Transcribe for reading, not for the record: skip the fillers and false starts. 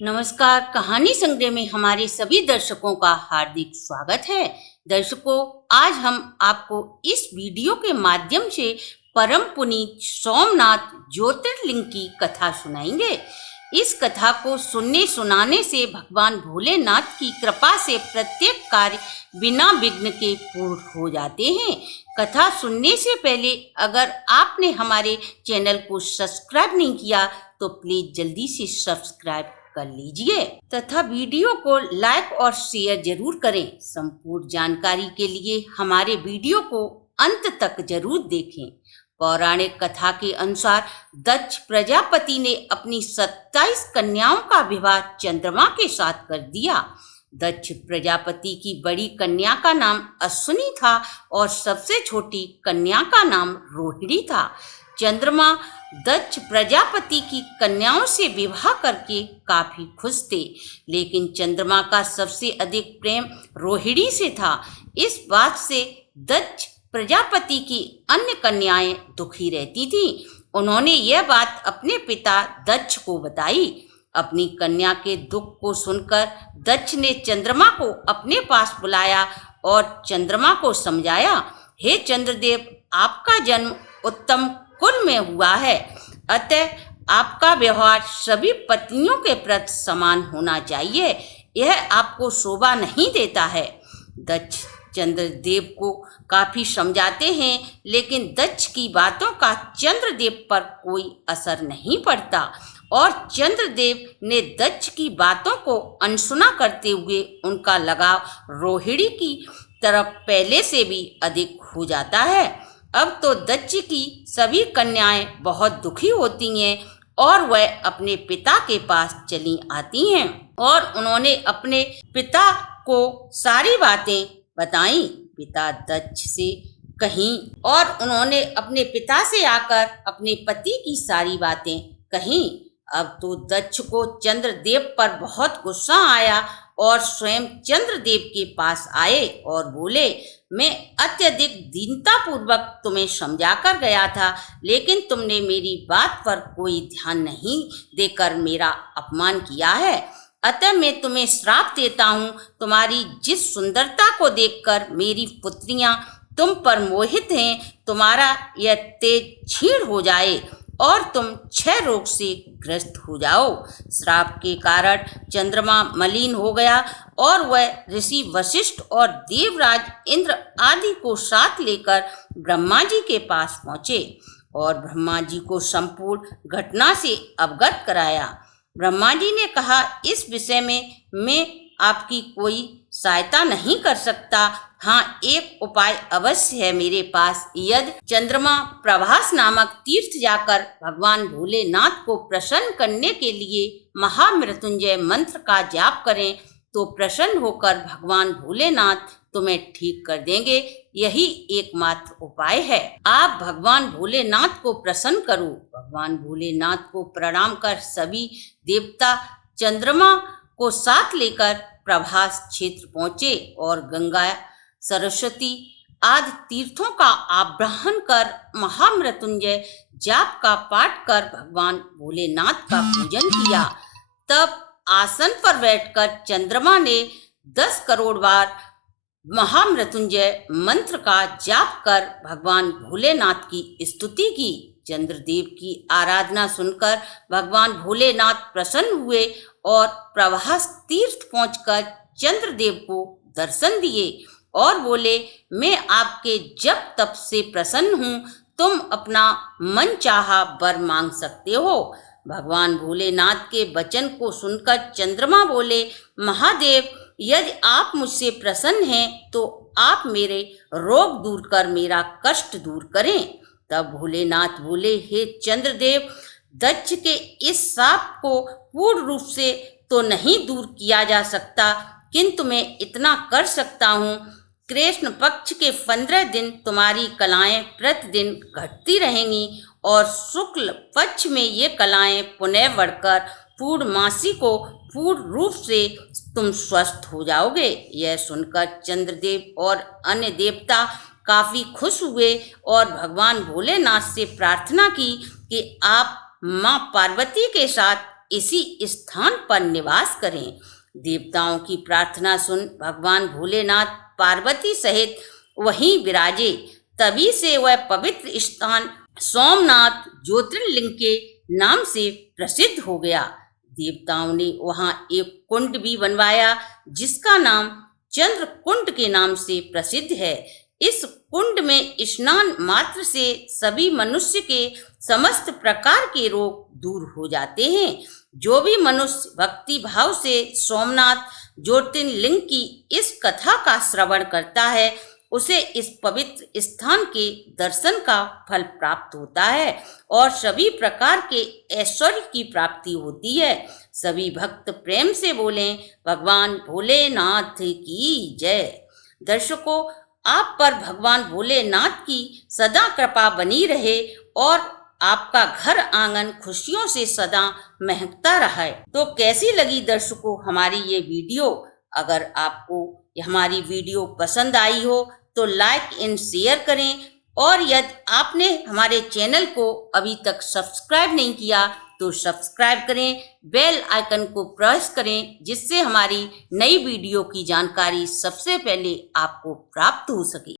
नमस्कार। कहानी संग्रह में हमारे सभी दर्शकों का हार्दिक स्वागत है। दर्शकों, आज हम आपको इस वीडियो के माध्यम से परम पुनीत सोमनाथ ज्योतिर्लिंग की कथा सुनाएंगे। इस कथा को सुनने सुनाने से भगवान भोलेनाथ की कृपा से प्रत्येक कार्य बिना विघ्न के पूर्ण हो जाते हैं। कथा सुनने से पहले अगर आपने हमारे चैनल को सब्सक्राइब नहीं किया तो प्लीज जल्दी से सब्सक्राइब कर लीजिए तथा वीडियो को लाइक और शेयर जरूर करें। संपूर्ण जानकारी के लिए हमारे वीडियो को अंत तक जरूर देखें। पौराणिक कथा के अनुसार दक्ष प्रजापति ने अपनी 27 कन्याओं का विवाह चंद्रमा के साथ कर दिया। दक्ष प्रजापति की बड़ी कन्या का नाम अश्विनी था और सबसे छोटी कन्या का नाम रोहिणी था। चंद्रमा दक्ष प्रजापति की कन्याओं से विवाह करके काफी खुश थे, लेकिन चंद्रमा का सबसे अधिक प्रेम रोहिणी से था। इस बात से दक्ष प्रजापति की अन्य कन्याएं दुखी रहती थीं। उन्होंने यह बात अपने पिता दक्ष को बताई। अपनी कन्या के दुख को सुनकर दक्ष ने चंद्रमा को अपने पास बुलाया और चंद्रमा को समझाया, हे चंद्रदेव, आपका जन्म उत्तम कुल में हुआ है, अतः आपका व्यवहार सभी पत्नियों के प्रति समान होना चाहिए। यह आपको शोभा नहीं देता है। दक्ष चंद्रदेव को काफी समझाते हैं, लेकिन दक्ष की बातों का चंद्रदेव पर कोई असर नहीं पड़ता और चंद्रदेव ने दक्ष की बातों को अनसुना करते हुए उनका लगाव रोहिणी की तरफ पहले से भी अधिक हो जाता है। अब तो दक्ष की सभी कन्याएं बहुत दुखी होती हैं और वह अपने पिता के पास चली आती हैं और उन्होंने अपने पिता को सारी बातें बताई। पिता दक्ष से कहीं और उन्होंने अपने पिता से आकर अपने पति की सारी बातें कहीं। अब तो दक्ष को चंद्रदेव पर बहुत गुस्सा आया और स्वयं चंद्रदेव के पास आए और बोले, मैं अत्यधिक दीनता पूर्वक तुम्हें समझा कर गया था, लेकिन तुमने मेरी बात पर कोई ध्यान नहीं देकर मेरा अपमान किया है। अतः मैं तुम्हें श्राप देता हूँ। तुम्हारी जिस सुंदरता को देखकर मेरी पुत्रियां तुम पर मोहित हैं, तुम्हारा यह तेज क्षीण हो जाए और तुम क्षय रोग से ग्रस्त हो जाओ। श्राप के कारण चंद्रमा मलिन हो गया और वह ऋषि वशिष्ठ और देवराज इंद्र आदि को साथ लेकर ब्रह्मा जी के पास पहुंचे और ब्रह्मा जी को संपूर्ण घटना से अवगत कराया। ब्रह्मा जी ने कहा, इस विषय में मैं आपकी कोई सहायता नहीं कर सकता। हाँ, एक उपाय अवश्य है मेरे पास। यदि चंद्रमा प्रभास नामक तीर्थ जाकर भगवान भोलेनाथ को प्रसन्न करने के लिए महामृत्युंजय मंत्र का जाप करें तो प्रसन्न होकर भगवान भोलेनाथ तुम्हें ठीक कर देंगे। यही एकमात्र उपाय है। आप भगवान भोलेनाथ को प्रसन्न करो। भगवान भोलेनाथ को प्रणाम कर सभी देवता चंद्रमा को साथ लेकर प्रभास क्षेत्र पहुंचे और गंगा, सरस्वती आदि तीर्थों का आवाहन कर महामृत्युंजय जाप का पाठ कर भगवान भोलेनाथ का पूजन किया। तब आसन पर बैठकर चंद्रमा ने 10 करोड़ बार महामृत्युंजय मंत्र का जाप कर भगवान भोलेनाथ की स्तुति की। चंद्रदेव की आराधना सुनकर भगवान भोलेनाथ प्रसन्न हुए और प्रभास तीर्थ पहुंचकर चंद्रदेव को दर्शन दिए और बोले, मैं आपके जप तप से प्रसन्न हूँ, तुम अपना मन चाहा वर मांग सकते हो। भगवान भोलेनाथ के वचन को सुनकर चंद्रमा बोले, महादेव, यदि आप मुझसे प्रसन्न हैं तो आप मेरे रोग दूर कर मेरा कष्ट दूर करें। तब भोलेनाथ बोले, हे चंद्रदेव, दक्ष के इस शाप को पूर्ण रूप से तो नहीं दूर किया जा सकता, किंतु मैं इतना कर सकता हूँ। कृष्ण पक्ष के 15 दिन तुम्हारी कलाएं प्रतिदिन घटती रहेंगी और शुक्ल पक्ष में ये कलाएं पुनः बढ़कर पूर्णमासी को पूर्ण रूप से तुम स्वस्थ हो जाओगे। यह सुनकर चंद्रदेव और अन्य देवता काफी खुश हुए और भगवान भोलेनाथ से प्रार्थना की कि आप माँ पार्वती के साथ इसी स्थान पर निवास करें। देवताओं की प्रार्थना सुन भगवान भोलेनाथ पार्वती सहित वहीं विराजे। तभी से वह पवित्र स्थान सोमनाथ ज्योतिर्लिंग के नाम से प्रसिद्ध हो गया। देवताओं ने वहां एक कुंड भी बनवाया जिसका नाम चंद्र कुंड के नाम से प्रसिद्ध है। इस कुंड में स्नान मात्र से सभी मनुष्य के समस्त प्रकार के रोग दूर हो जाते हैं। जो भी मनुष्य भक्ति भाव से सोमनाथ ज्योतिर्लिंग की इस कथा का श्रवण करता है उसे इस पवित्र स्थान के दर्शन का फल प्राप्त होता है और सभी प्रकार के ऐश्वर्य की प्राप्ति होती है। सभी भक्त प्रेम से बोलें भगवान भोलेनाथ की जय। दर्शकों, आप पर भगवान भोलेनाथ की सदा कृपा बनी रहे और आपका घर आंगन खुशियों से सदा महकता रहे। तो कैसी लगी दर्शकों हमारी ये वीडियो? अगर आपको हमारी वीडियो पसंद आई हो तो लाइक एंड शेयर करें और यदि आपने हमारे चैनल को अभी तक सब्सक्राइब नहीं किया तो सब्सक्राइब करें, बेल आइकन को प्रेस करें जिससे हमारी नई वीडियो की जानकारी सबसे पहले आपको प्राप्त हो सके।